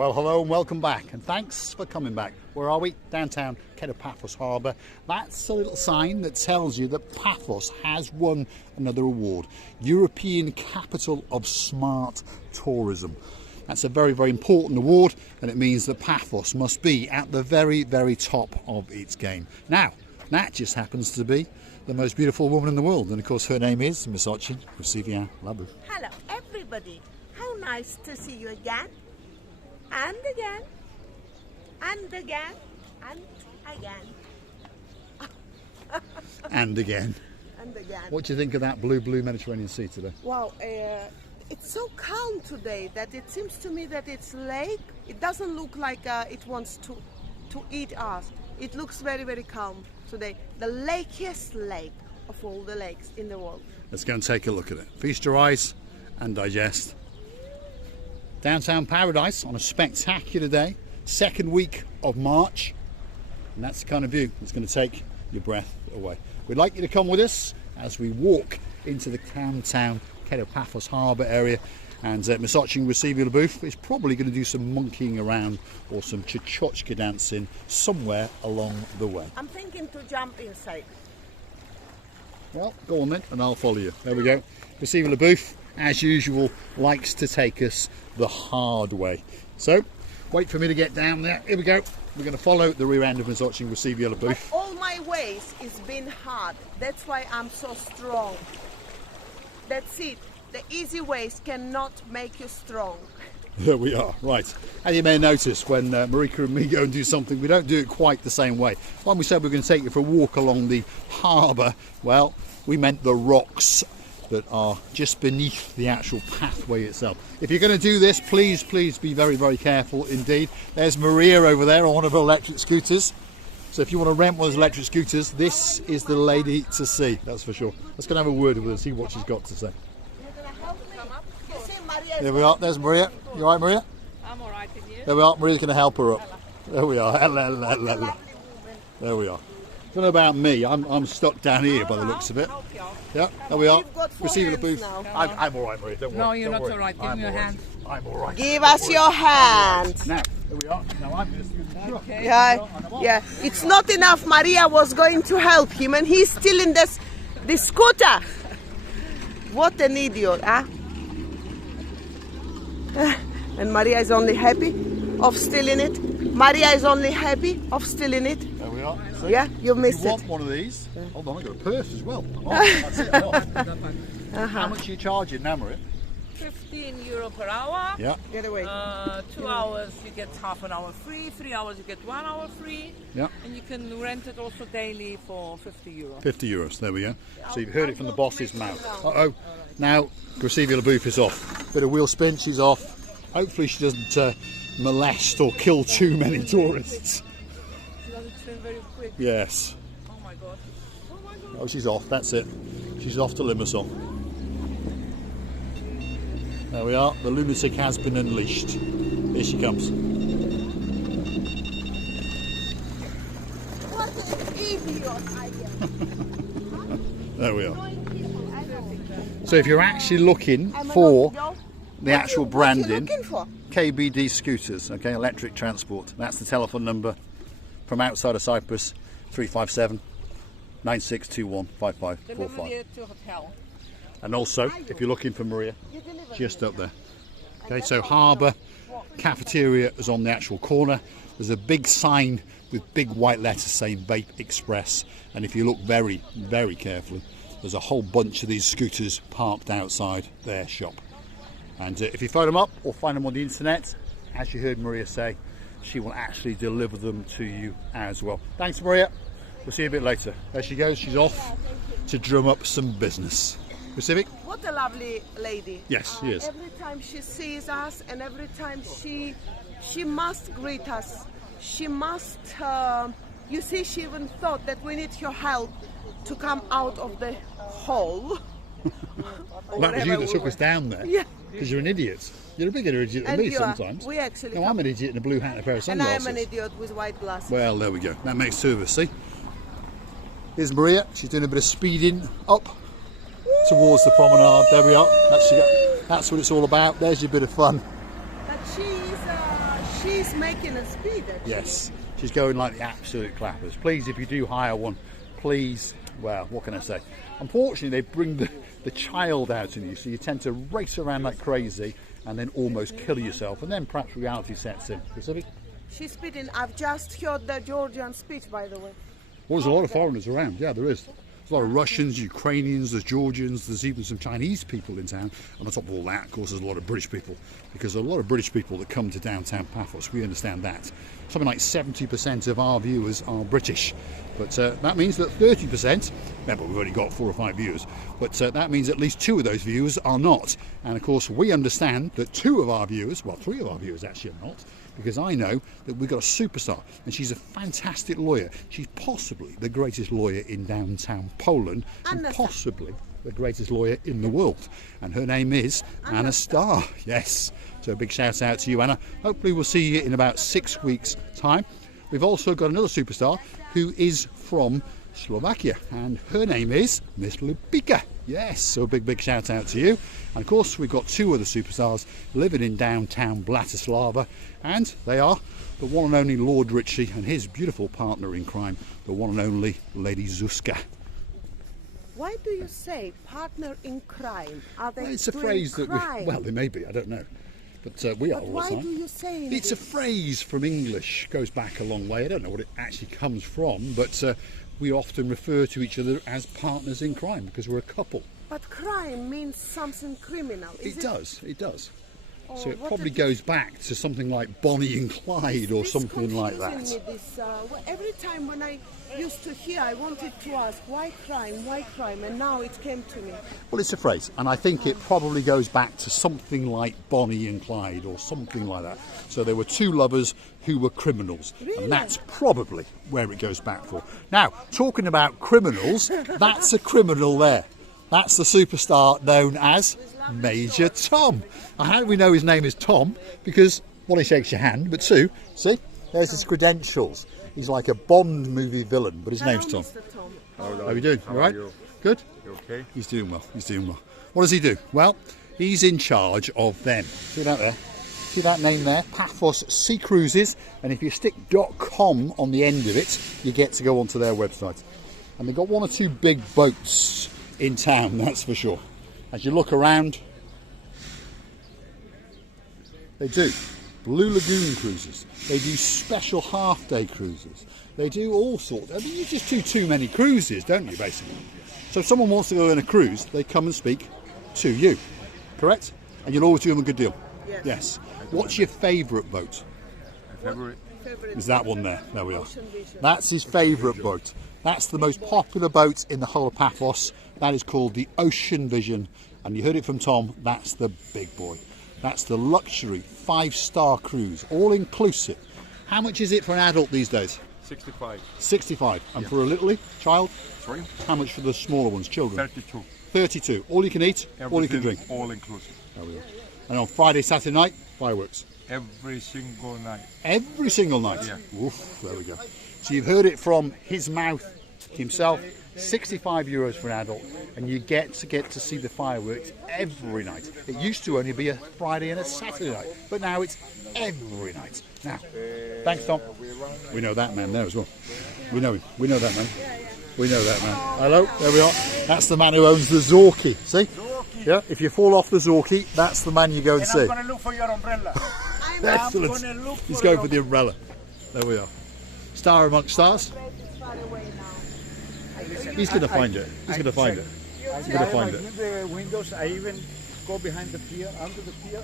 Well, hello and welcome back, and thanks for coming back. Where are we? Downtown Paphos Harbour. That's a little sign that tells you that Paphos has won another award, European Capital of Smart Tourism. That's a very, very important award, and it means that Paphos must be at the very, very top of its game. Now, that just happens to be the most beautiful woman in the world, and of course her name is Paphos Harbour. Hello, everybody. How nice to see you again. And again, and again, and again. And again. And again. What do you think of that blue Mediterranean Sea today? Wow, it's so calm today that it seems to me that it's lake. It doesn't look like it wants to eat us. It looks very, very calm today. The lakiest lake of all the lakes in the world. Let's go and take a look at it. Feast your eyes and digest. Downtown paradise on a spectacular day, second week of March, and that's the kind of view that's going to take your breath away. We'd like you to come with us as we walk into the downtown Paphos Harbour area, and Misochin Receiving is probably going to do some monkeying around or some chochka dancing somewhere along the way. I'm thinking to jump inside. Well, go on then, and I'll follow you. There we go. Receiving Booth, as usual, likes to take us the hard way. So, wait for me to get down there. Here we go. We're going to follow the rear end of Misochin Receiving Booth. All my ways is been hard. That's why I'm so strong. That's it. The easy ways cannot make you strong. There we are, right. As you may notice, when Marika and me go and do something, we don't do it quite the same way. When we said we were going to take you for a walk along the harbour, well, we meant the rocks that are just beneath the actual pathway itself. If you're going to do this, please be very, very careful indeed. There's Maria over there on one of her electric scooters. So if you want to rent one of those electric scooters, this is the lady to see, that's for sure. Let's go and have a word with her and see what she's got to say. There we are, there's Maria. You alright, Maria? I'm alright, and you? There we are, Maria's going to help her up. There we are, hello. There we are. Don't know about me, I'm stuck down here by the looks of it. Yeah, there we are. Receiving the booth. I'm alright, Maria, don't worry. No, you're not alright. Give me your hand. I'm alright. Give us your hand. Now, there we are. Now I'm going to scoot. Okay. Yeah. It's not enough. Maria was going to help him, and he's still in this scooter. What an idiot, huh? And Maria is only happy of stealing it. Maria is only happy of stealing it. There we are. See? Yeah, you missed you it. Want one of these? Yeah. Hold on, I've got a purse as well. Oh, that's it. Oh. How much are you charging now, Maria? €15 per hour. Yeah. Get away. 2 hours you get half an hour free. 3 hours you get 1 hour free. Yeah. And you can rent it also daily for €50. €50. There we go. So you've heard it from the boss's mouth. Uh-oh. Now, Graciela Booth is off. Bit of wheel spin, she's off. Hopefully she doesn't molest or kill too many tourists. She does it spin very quick. Yes. Oh my god. Oh, she's off. That's it. She's off to Limassol. There we are. The lunatic has been unleashed. Here she comes. What an idiot I am. There we are. So if you're actually looking for the actual branding, KBD scooters, okay, electric transport, that's the telephone number from outside of Cyprus, 357 9621 5545. Delivery to hotel. And also, if you're looking for Maria, just up there. Okay, so Harbour Cafeteria is on the actual corner. There's a big sign with big white letters saying Vape Express, and if you look very, very carefully, there's a whole bunch of these scooters parked outside their shop. And if you phone them up or find them on the internet, as you heard Maria say, she will actually deliver them to you as well. Thanks, Maria. We'll see you a bit later. There she goes. She's off to drum up some business. Pacific? What a lovely lady. Yes, she is. Every time she sees us and every time she must greet us. She must, you see, she even thought that we need your help to come out of the hole. That was you that took us down there. Yeah. Because you're an idiot. You're a bigger idiot than me sometimes. We actually. No, I'm an idiot in a blue hat and a pair of And sunglasses. I'm an idiot with white glasses. Well, there we go. That makes two of us, see? Here's Maria. She's doing a bit of speeding up towards the promenade. There we are. That's what it's all about. There's your bit of fun. But she's making a speed. Actually. Yes, she's going like the absolute clappers. Please, if you do hire one, please, well, what can I say? Unfortunately, they bring the child out in you, so you tend to race around like crazy and then almost kill yourself, and then perhaps reality sets in. Pacific? She's speeding. I've just heard the Georgian speech, by the way. Well, there's a lot of foreigners around. Yeah, there is. There's a lot of Russians, Ukrainians, there's Georgians, there's even some Chinese people in town. And on top of all that, of course, there's a lot of British people, because there are a lot of British people that come to downtown Paphos. We understand that. Something like 70% of our viewers are British. But that means that 30%, remember we've only got 4 or 5 viewers, but that means at least 2 of those viewers are not. And of course, we understand that 2 of our viewers, well, 3 of our viewers actually are not, because I know that we've got a superstar, and she's a fantastic lawyer. She's possibly the greatest lawyer in downtown Poland, and possibly the greatest lawyer in the world. And her name is Anna Starr. Yes. So a big shout out to you, Anna. Hopefully we'll see you in about 6 weeks' time. We've also got another superstar who is from Slovakia, and her name is Miss Lubika. Yes, so a big shout out to you. And of course we've got 2 other superstars living in downtown Bratislava, and they are the one and only Lord Ritchie and his beautiful partner in crime, the one and only Lady Zuzka. Why do you say partner in crime? Are they It's a doing phrase that crime? well, they may be, I don't know. But we are But all why the time. do you say It's this? a phrase from English, goes back a long way. I don't know what it actually comes from, but we often refer to each other as partners in crime because we're a couple. But crime means something criminal. Is It does, it does. Oh, So it what probably a- goes back to something like Bonnie and Clyde or This something like that. confusing me, this, every time when I used to hear, I wanted to ask, why crime, and now it came to me. Well, it's a phrase, and I think it probably goes back to something like Bonnie and Clyde or something like that. So there were 2 lovers who were criminals, Really? and that's probably where it goes back for. Now, talking about criminals, that's a criminal there. That's the superstar known as Major Tom. And how do we know his name is Tom? Because, well, he shakes your hand, but Sue, see, there's his credentials. He's like a Bond movie villain, but his name's Tom. Mr. Tom. How are you doing? How All right? are you? Good? You okay? He's doing well. He's doing well. What does he do? Well, he's in charge of them. See that there? See that name there? Paphos Sea Cruises. And if you stick .com on the end of it, you get to go onto their website. And they've got 1 or 2 big boats in town, that's for sure. As you look around, they do Blue Lagoon cruises. They do special half-day cruises. They do all sorts. I mean, you just do too many cruises, don't you, basically? So if someone wants to go on a cruise, they come and speak to you, correct? And you'll always do them a good deal. Yes. What's your favourite boat? February. Is that one there? There we are. Ocean Vision. That's his favourite boat. That's the most popular boat in the whole of Paphos. That is called the Ocean Vision. And you heard it from Tom, that's the big boy. That's the luxury 5-star cruise, all inclusive. How much is it for an adult these days? 65. 65. And for a little child? Sorry? How much for the smaller ones, children? 32. 32. All you can eat, all you can drink. All inclusive. There we are. And on Friday, Saturday night, fireworks. Every single night. Every single night. Yeah. Oof, there we go. So you've heard it from his mouth himself. 65 euros for an adult, and you get to see the fireworks every night. It used to only be a Friday and a Saturday night, but now it's every night. Now, thanks, Tom. We know that man there as well. We know him. We know that man. We know that man. Hello, there we are. That's the man who owns the Zorki. See? Yeah. If you fall off the Zorki, that's the man you go and see. I'm going to look for your umbrella. Excellent. gonna look He's for going your for the umbrella. There we are. Star amongst stars. It's far away now. He's going to find it. He's going to find it. He's going to find it. The windows, I even go behind the pier, under the pier.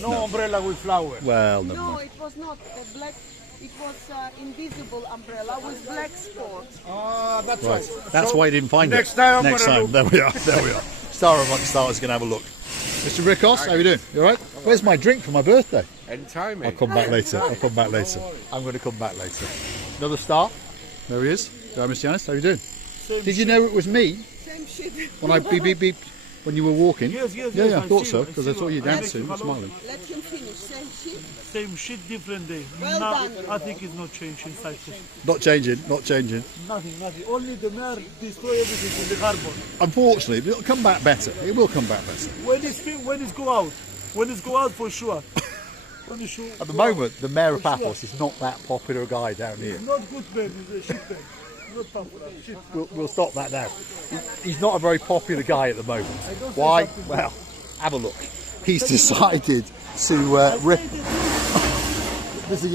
No umbrella with flower. Well, never No, mind. it was not a black. It was invisible umbrella with black spots. Ah, that's Right. That's So, why he didn't find next it. time I'm Next gonna time. look. There we are. There we are. Star amongst stars is going to have a look. Mr. Rickos, how are you doing? You all right? Where's my drink for my birthday? Anytime, I'll come back later. I'll come back later. I'm going to come back later. Another star. There he is. Hi, Mr. Yanis. How are you doing? Did you know it was me Same shit. when I beep beep beep when you were walking? Yes, Yeah, yes, I thought see so you, I because I see saw you you. dancing, Hello. smiling. Let him finish. Same shit. Same shit, different day. Well Now, done. I think it's not changing Cyprus. Not changing. Not changing. Nothing. Only the mayor destroy everything in the harbour. Unfortunately, it'll come back better. It will come back better. When it's go out for sure. At the moment, the mayor of Paphos is not that popular a guy down here. Not good man, he's a shit man. Not popular, shit. We'll stop that now. He's not a very popular guy at the moment. Why? Well, have a look. He's decided to rip. Mr.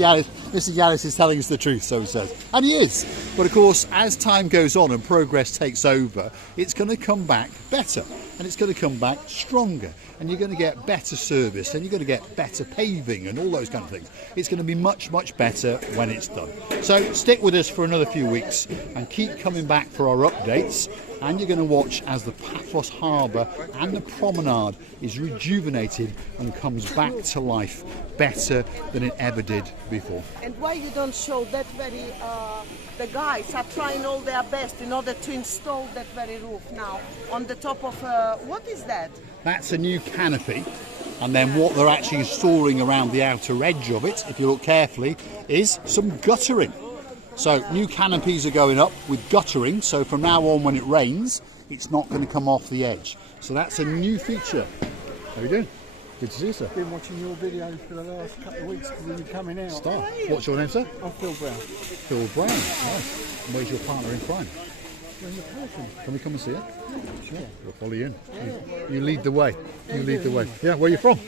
Yanis is telling us the truth, so he says. And he is. But of course, as time goes on and progress takes over, it's going to come back better. And it's going to come back stronger. And you're going to get better service. And you're going to get better paving and all those kind of things. It's going to be much, much better when it's done. So stick with us for another few weeks and keep coming back for our updates. And you're going to watch as the Paphos Harbour and the promenade is rejuvenated and comes back to life better than it ever did before. And why you don't show that very, the guys are trying all their best in order to install that very roof now on the top of, what is that? That's a new canopy. And then what they're actually installing around the outer edge of it, if you look carefully, is some guttering. So new canopies are going up with guttering, so from now on when it rains, it's not going to come off the edge. So that's a new feature. How are you doing? Good to see you, sir. Been watching your videos for the last couple of weeks because you're coming out. Star. What's your name, sir? I'm Phil Brown. Phil Brown. Nice. And where's your partner in crime? Can we come and see her? Sure. We'll follow you in. You lead the way. You lead the way. Yeah, where are you from?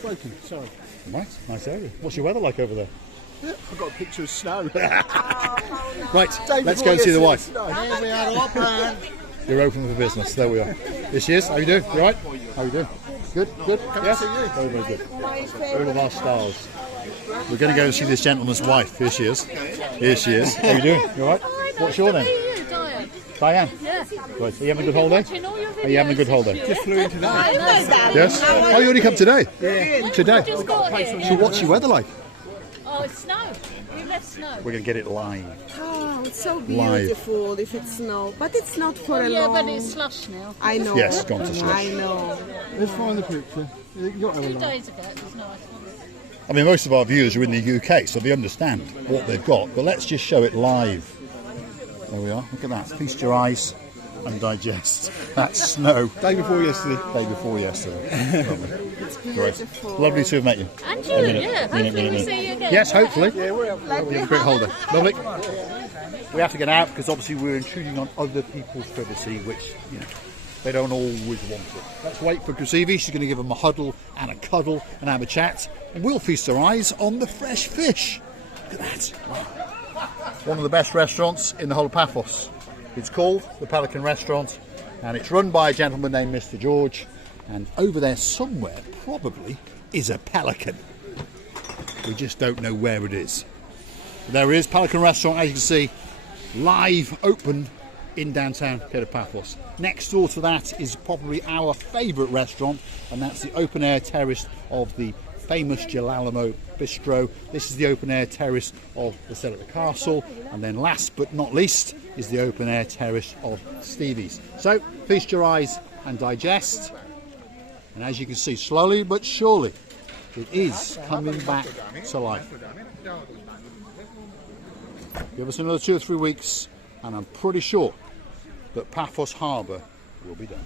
Broken, sorry. Right, nice area. What's your weather like over there? I've got a picture of snow. Right, let's go and see the wife. Here we are, Auckland. You're open for business. There we are. Here she is. How you doing? You right? How you doing? Good, good. Yes? Very, very good. All of our stars. We're going to go and see this gentleman's wife. Here she is. Here she is. How you doing? You all right? What's your name? Diane. Diane? Yeah. Right. Are you having a good holiday? Are you having a good holiday? Just flew in today. Yes? Oh, you only come today? Yeah. Today? Just got here. So what's your weather like? Oh, it's snow. We left snow. We're going to get it live. Oh, it's so Live. beautiful if it's snow. But it's not for a Yeah, long... but it's slush now. I know. Yes, it's gone to slush. I know. Let's find the picture. You got 2 days ago it was nice. I mean, most of our viewers are in the UK, so they understand what they've got. But let's just show it live. There we are. Look at that. Feast your eyes and digest. That's snow. Day before yesterday. Day before yesterday. Lovely. It's Great. beautiful. Lovely to have met you. And you, Minute, yeah. minute, Hopefully we minute. see you again. Yes, hopefully. Yeah, we're up. You have a great holiday. Lovely. We have to get out because obviously we're intruding on other people's privacy, which, you know, they don't always want it. Let's wait for Kusivi. She's going to give them a huddle and a cuddle and have a chat. And we'll feast our eyes on the fresh fish. Look at that. Wow. One of the best restaurants in the whole of Paphos. It's called the Pelican Restaurant. And it's run by a gentleman named Mr. George. And over there somewhere, probably, is a pelican. We just don't know where it is. But there it is, Pelican Restaurant, as you can see, live, open in downtown Paphos. Next door to that is probably our favourite restaurant, and that's the open-air terrace of the famous Jalalamo Bistro. This is the open-air terrace of the Celtic Castle, and then last but not least is the open-air terrace of Stevie's. So, feast your eyes and digest. And as you can see, slowly but surely, it is coming back to life. Give us another 2 or 3 weeks, and I'm pretty sure that Paphos Harbour will be done.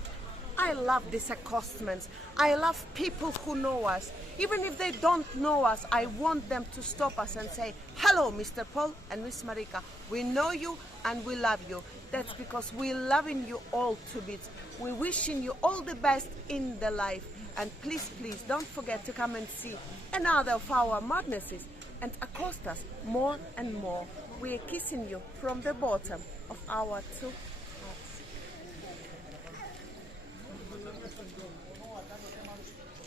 I love these accostaments. I love people who know us. Even if they don't know us, I want them to stop us and say, hello, Mr. Paul and Miss Marika. We know you and we love you. That's because we're loving you all to bits. We're wishing you all the best in the life. And please, please, don't forget to come and see another of our madnesses and accost us more and more. We are kissing you from the bottom of our 2 hearts.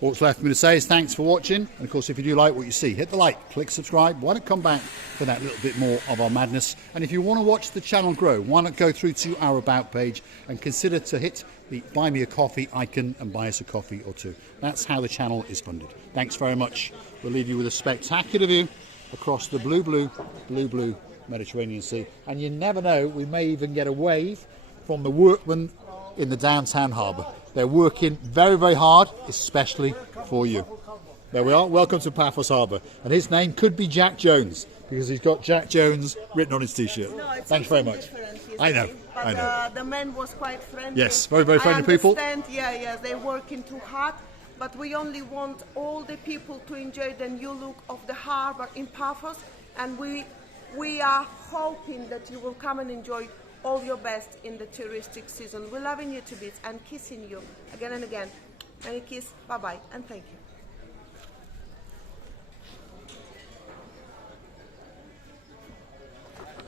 What's left for me to say is thanks for watching. And of course, if you do like what you see, hit the like, click subscribe. Why not come back for that little bit more of our madness? And if you want to watch the channel grow, why not go through to our About page and consider to hit the Buy Me a Coffee icon and buy us a coffee or two. That's how the channel is funded. Thanks very much. We'll leave you with a spectacular view across the blue Mediterranean Sea. And you never know, we may even get a wave from the workmen in the downtown harbour. They're working very, very hard, especially for you. There we are. Welcome to Paphos Harbour. And his name could be Jack Jones, because he's got Jack Jones written on his T-shirt. No, it's Thanks very much. different, I know. But I know. the man was quite friendly. Yes, very, very friendly I people. understand, yeah, they're working too hard. but we only want all the people to enjoy the new look of the harbour in Paphos, and we are hoping that you will come and enjoy all your best in the touristic season. We're loving you to bits and kissing you again and again. Many kiss, bye bye, and thank you.